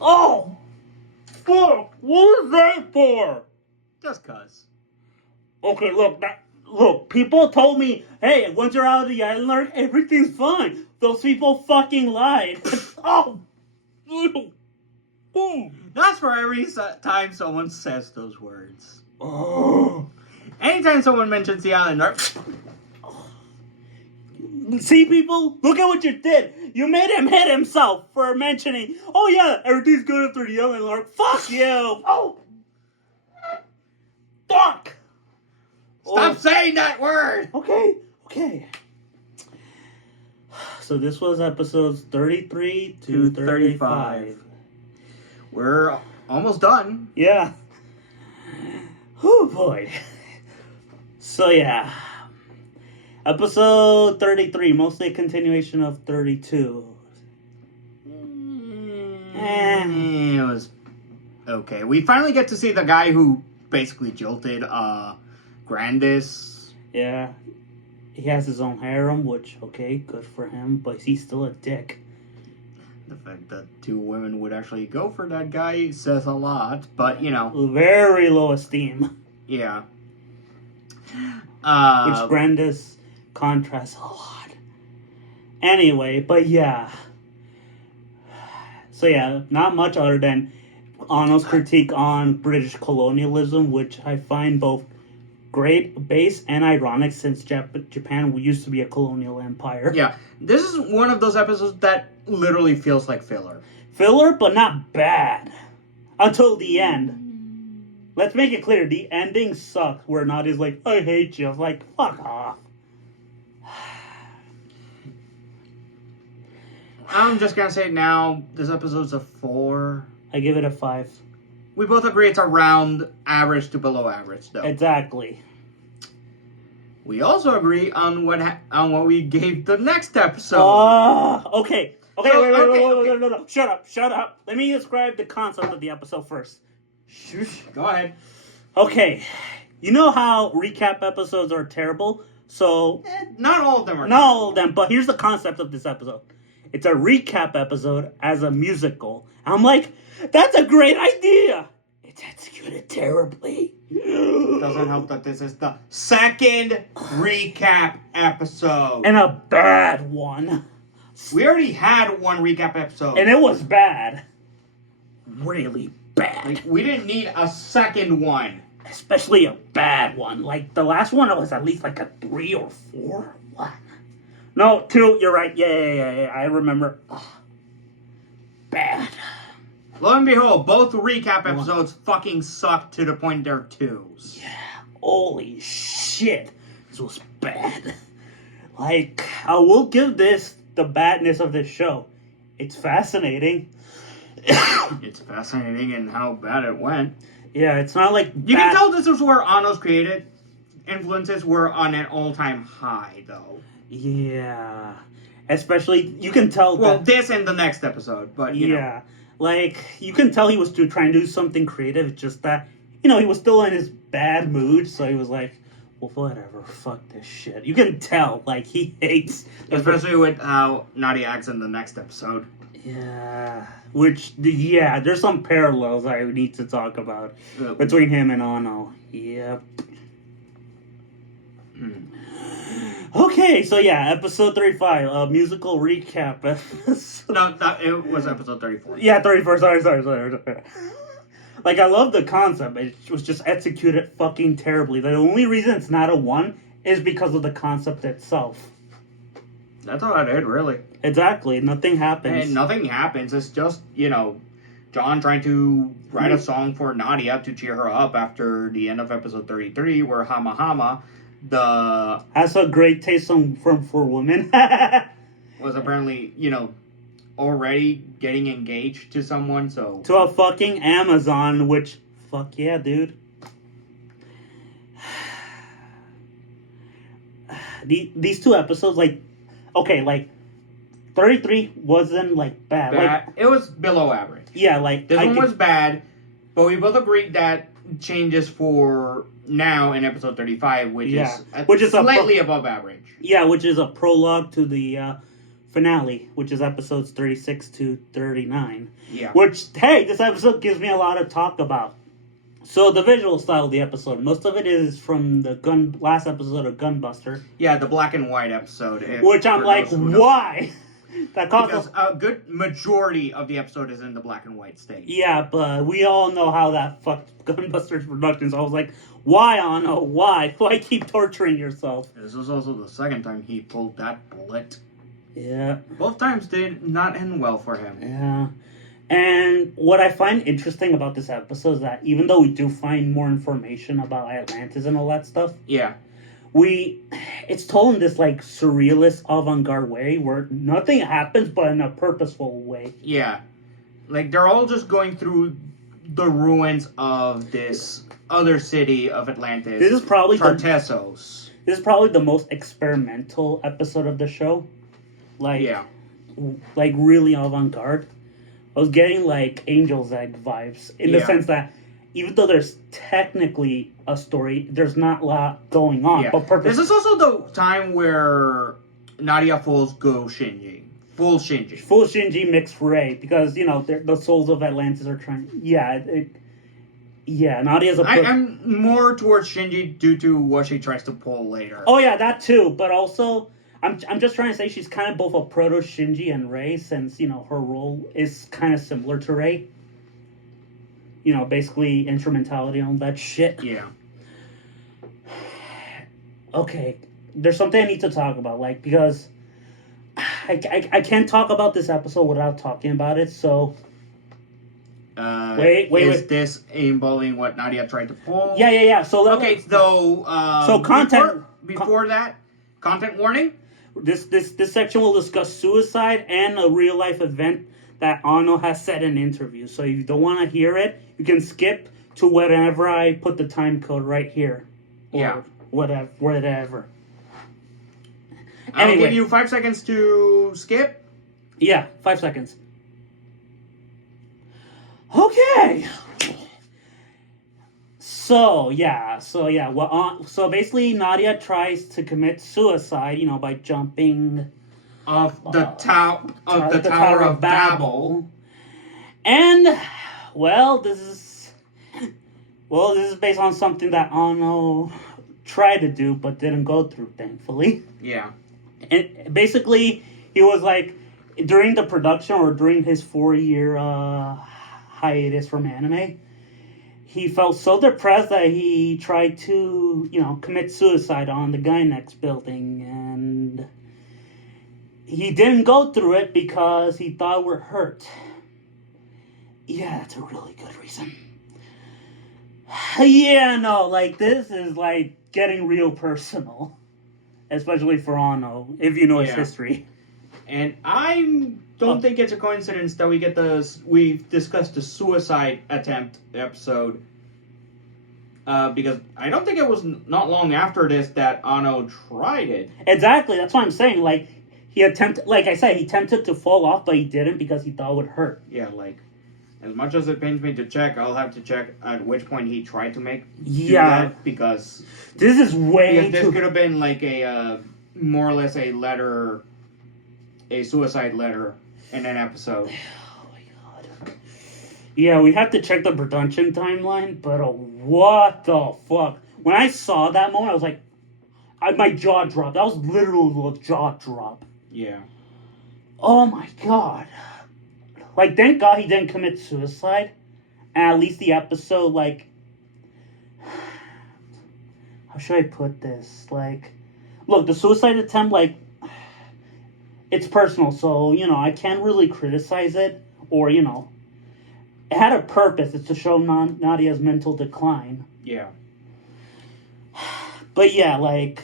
Oh! Fuck! What was that for? Just cuz. Okay, look, people told me, hey, once you're out of the island, everything's fine. Those people fucking lied. Oh! That's for every time someone says those words. Oh. Anytime someone mentions the island, See, people? Look at what you did. You made him hit himself for mentioning, oh yeah, everything's good after the island, Lark. Fuck you! Oh! Fuck! Stop saying that word! Okay. So this was episodes 33 to 35. We're almost done. Yeah. Oh boy. So yeah. Episode 33, mostly a continuation of 32. It was okay. We finally get to see the guy who basically jilted Grandis. Yeah. He has his own harem, which, okay, good for him, but he's still a dick. The fact that two women would actually go for that guy says a lot, but you know. Very low esteem. Yeah. Which Grandis contrasts a lot. Anyway, but yeah. So yeah, not much other than Anno's critique on British colonialism, which I find both great, base, and ironic since Japan used to be a colonial empire. Yeah, this is one of those episodes that literally feels like filler. Filler, but not bad. Until the end. Let's make it clear, the ending sucks, where Nadia's like, I hate you. I was like, fuck off. I'm just gonna say now, this episode's a 4. I give it a 5. We both agree it's around average to below average, though. Exactly. We also agree on what we gave the next episode. Okay. Wait. No. Shut up. Let me describe the concept of the episode first. Shush. Go ahead. Okay. You know how recap episodes are terrible? So... not all of them are. Not all of them, but here's the concept of this episode. It's a recap episode as a musical. I'm like, that's a great idea! It's executed terribly. Doesn't help that this is the second recap episode. And a bad one. We already had one recap episode. And it was bad. Really bad. Like, we didn't need a second one. Especially a bad one. Like, the last one was at least like a 3 or 4. What? No, 2, you're right. Yeah, I remember. Ugh. Bad. Lo and behold, both recap episodes fucking suck to the point they're 2s. Yeah, holy shit. This was bad. Like, I will give this the badness of this show. It's fascinating. It's fascinating in how bad it went. Yeah, it's not like... You can tell this is where Anno's creative influences were on an all-time high, though. Yeah. Especially, you can tell well, this and the next episode, but, you know. Like, you can tell he was trying to do something creative, just that, he was still in his bad mood, so he was like, well, whatever, fuck this shit. You can tell, like, he hates... Especially with how Nadia acts in the next episode. Yeah. There's some parallels I need to talk about between him and Anno. Yep. Okay, so yeah, episode 35, a musical recap. No, it was episode 34. Yeah, 34, sorry. Like, I love the concept, it was just executed fucking terribly. The only reason it's not a 1 is because of the concept itself. That's all I did, really. Exactly, nothing happens. And nothing happens, it's just, John trying to write a song for Nadia to cheer her up after the end of episode 33, where Hama Hama, has a great taste for women. was apparently, already getting engaged to someone, so... To a fucking Amazon, which, fuck yeah, dude. These 2 episodes, 33 wasn't, bad. Bad. It was below average. Yeah, This one was bad, but we both agreed that changes for now in episode 35, which is slightly above average. Yeah, which is a prologue to the finale, which is episodes 36 to 39. Yeah. Which, hey, this episode gives me a lot to talk about. So the visual style of the episode, most of it is from the last episode of Gunbuster. Yeah, the black and white episode. Which I'm like, why? That because a good majority of the episode is in the black and white state. Yeah, but we all know how that fucked Gunbuster's Productions. I was like, why, Anno? Why? Why keep torturing yourself? This was also the second time he pulled that bullet. Yeah. Both times did not end well for him. Yeah. And what I find interesting about this episode is that even though we do find more information about Atlantis and all that stuff, yeah, it's told in this like surrealist avant-garde way where nothing happens but in a purposeful way. Yeah. Like they're all just going through the ruins of this other city of Atlantis. This is probably Tartessos. This is probably the most experimental episode of the show. Like, yeah. Like really avant-garde. I was getting like Angel's Egg vibes in the sense that even though there's technically a story, there's not a lot going on. Yeah. But This is also the time where Nadia fools go Shinji. Full Shinji. Full Shinji mixed Ray because, you know, the souls of Atlantis are trying... Yeah, Nadia's a... I'm more towards Shinji due to what she tries to pull later. Oh yeah, that too. But also... I'm just trying to say she's kind of both a proto Shinji and Rei since, you know, her role is kind of similar to Rei. You know, basically instrumentality on that shit. Yeah. Okay, there's something I need to talk about, like, because I can't talk about this episode without talking about it, so... Wait. Is this involving what Nadia tried to pull? Yeah. So so content... Before that, content warning? This section will discuss suicide and a real life event that Anno has said in interviews. So if you don't want to hear it, you can skip to whenever I put the time code right here. Or whatever. I'll give you 5 seconds to skip. Yeah, 5 seconds. Okay. So basically Nadia tries to commit suicide, you know, by jumping off the top of the Tower of Babel. And this is based on something that Anno tried to do but didn't go through, thankfully. Yeah. And basically he was like, during the production or during his 4-year hiatus from anime, he felt so depressed that he tried to, you know, commit suicide on the Gynex building, and he didn't go through it because he thought we're hurt. Yeah, that's a really good reason. Yeah, no, like, this is, like, getting real personal. Especially for Anno, if you know his history. And I don't think it's a coincidence that we've discussed the suicide attempt episode. Because I don't think it was not long after this that Anno tried it. Exactly, that's what I'm saying. Like, he attempted to fall off, but he didn't because he thought it would hurt. Yeah, like, as much as it pains me to check, I'll have to check at which point he tried to do that, because... This is way this could have been like a, more or less a suicide letter in an episode. Oh my god. Yeah, we have to check the production timeline, but what the fuck? When I saw that moment, I was like, my jaw dropped. That was literally a jaw drop. Yeah. Oh my god. Like, thank God he didn't commit suicide. And at least the episode, like... How should I put this? Like... Look, the suicide attempt, like... It's personal, so, you know, I can't really criticize it. Or, you know... It had a purpose. It's to show Nadia's mental decline. Yeah. But yeah, like...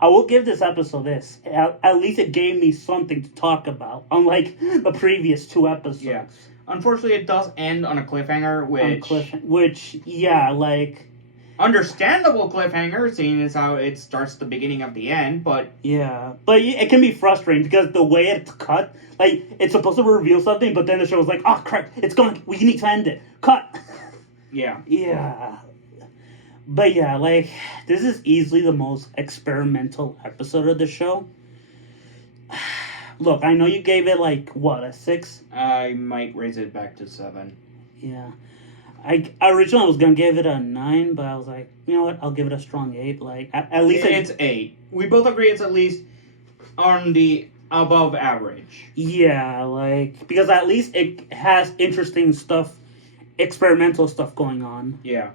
I will give this episode this. At least it gave me something to talk about, unlike the previous 2 episodes. Yeah. Unfortunately, it does end on a cliffhanger, which, yeah, like... Understandable cliffhanger, seeing as how it starts the beginning of the end, but... Yeah, but it can be frustrating, because the way it's cut, like, it's supposed to reveal something, but then the show's like, oh, crap, it's gone, we need to end it. Cut! Yeah. Yeah. But yeah, like, this is easily the most experimental episode of the show. Look, I know you gave it like what, a 6? I might raise it back to 7. Yeah. I originally was gonna give it a 9, but I was like, you know what? I'll give it a strong 8. Like at least It's 8. We both agree it's at least on the above average. yeah, like because at least it has interesting stuff, experimental stuff going on. Yeah.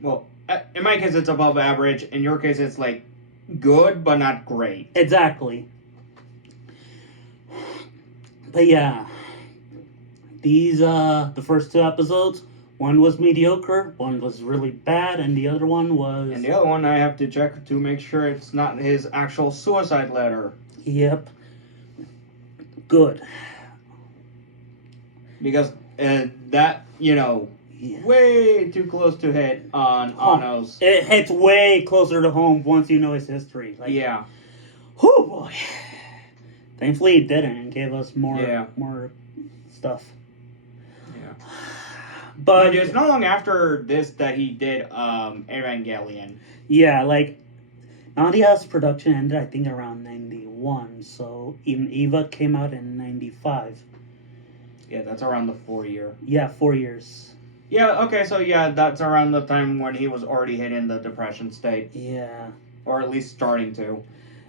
Well, in my case, it's above average. In your case, it's like good but not great. Exactly. But yeah, these the first 2 episodes, one was mediocre, one was really bad, and the other one was. And the other one, I have to check to make sure it's not his actual suicide letter. Yep. Good. Because that, Yeah. way too close to hit on Anno's. It hits way closer to home once you know his history. Like, Yeah. whew, boy. Thankfully, it didn't and gave us more stuff. Yeah. But it's not long after this that he did Evangelion. yeah, like Nadia's production ended, I think, around 91. So even Eva came out in 95. Yeah, that's around the 4-year. Yeah, 4 years. Yeah, okay, so yeah, that's around the time when he was already hitting the depression state. Yeah. Or at least starting to.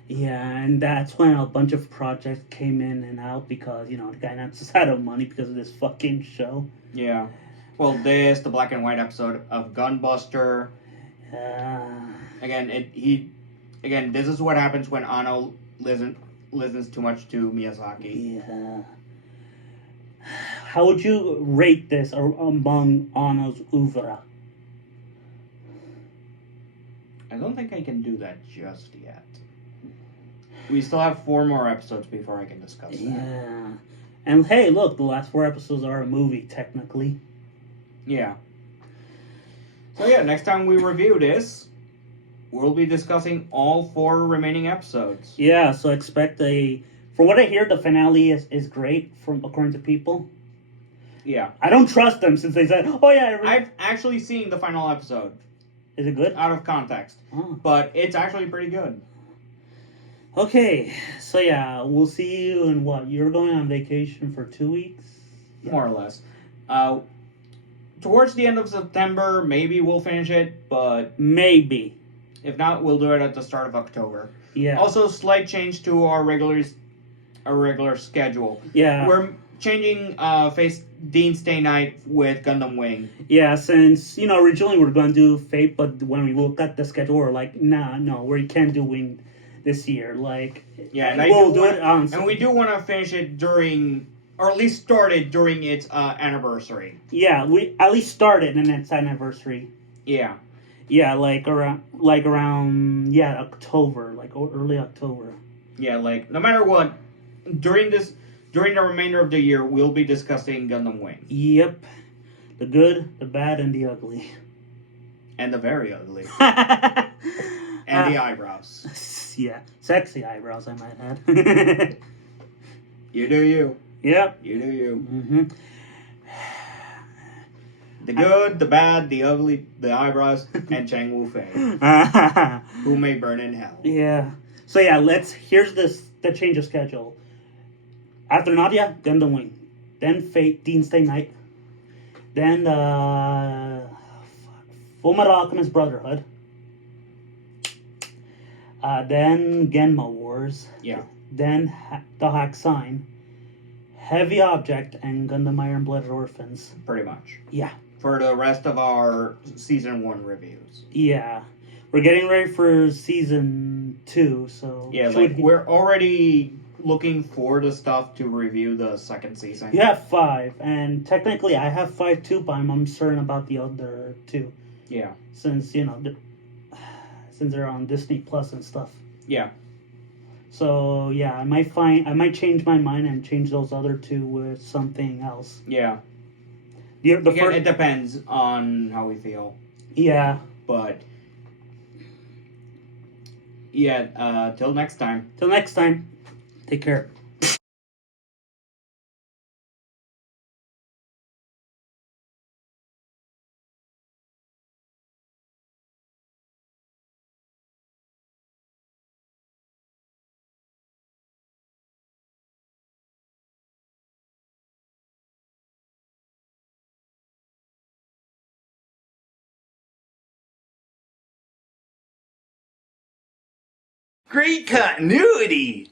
Yeah, and that's when a bunch of projects came in and out because, the guy just out of money because of this fucking show. Yeah. Well, the black and white episode of Gunbuster. Again, this is what happens when Anno listens too much to Miyazaki. Yeah. How would you rate this among Anno's oeuvre? I don't think I can do that just yet. We still have 4 more episodes before I can discuss that. Yeah. And hey, look, the last 4 episodes are a movie, technically. Yeah. So yeah, next time we review this, we'll be discussing all 4 remaining episodes. Yeah, so expect from what I hear, the finale is great, according to people. Yeah. I don't trust them since they said, oh yeah. I've actually seen the final episode. Is it good? Out of context. Oh. But it's actually pretty good. Okay, so yeah, we'll see you in what? You're going on vacation for 2 weeks? Yeah. More or less. Towards the end of September, maybe we'll finish it, but... Maybe. If not, we'll do it at the start of October. Yeah. Also, slight change to our regular schedule. Yeah. We're changing Face Dean's Day Night with Gundam Wing. Yeah, since, originally we were going to do Fate, but when we looked at the schedule, we're like, no, we can't do Wing this year. Like, yeah, and we'll do it on... And we do want to finish it during... Or at least start it during its anniversary. Yeah, we at least started in its anniversary. Yeah. Yeah, like around October, like early October. Yeah, like no matter what, during the remainder of the year, we'll be discussing Gundam Wing. Yep, the good, the bad, and the ugly. And the very ugly. And the eyebrows. Yeah, sexy eyebrows, I might add. You do you. Yep. You do you. Mm-hmm. The good, the bad, the ugly, the eyebrows, and Chang Wu Fei. Who may burn in hell. Yeah. So yeah, here's the change of schedule. After Nadia, Gundam Wing. Then Fate, Dean's Day Night. Then Fullmetal Alchemist Brotherhood. Then Genma Wars. Yeah. Then the Hack Sign. Heavy Object and Gundam Iron Blooded Orphans. Pretty much. Yeah. For the rest of our Season 1 reviews. Yeah. We're getting ready for Season 2, so... Yeah, we're already looking for the stuff to review the second season. You have 5, and technically I have 5 too, but I'm uncertain about the other 2. Yeah. Since, since they're on Disney Plus and stuff. Yeah. So, yeah, I might change my mind and change those other 2 with something else. Yeah. Again, it depends on how we feel. Yeah. But, yeah, till next time. Till next time, take care. Great continuity!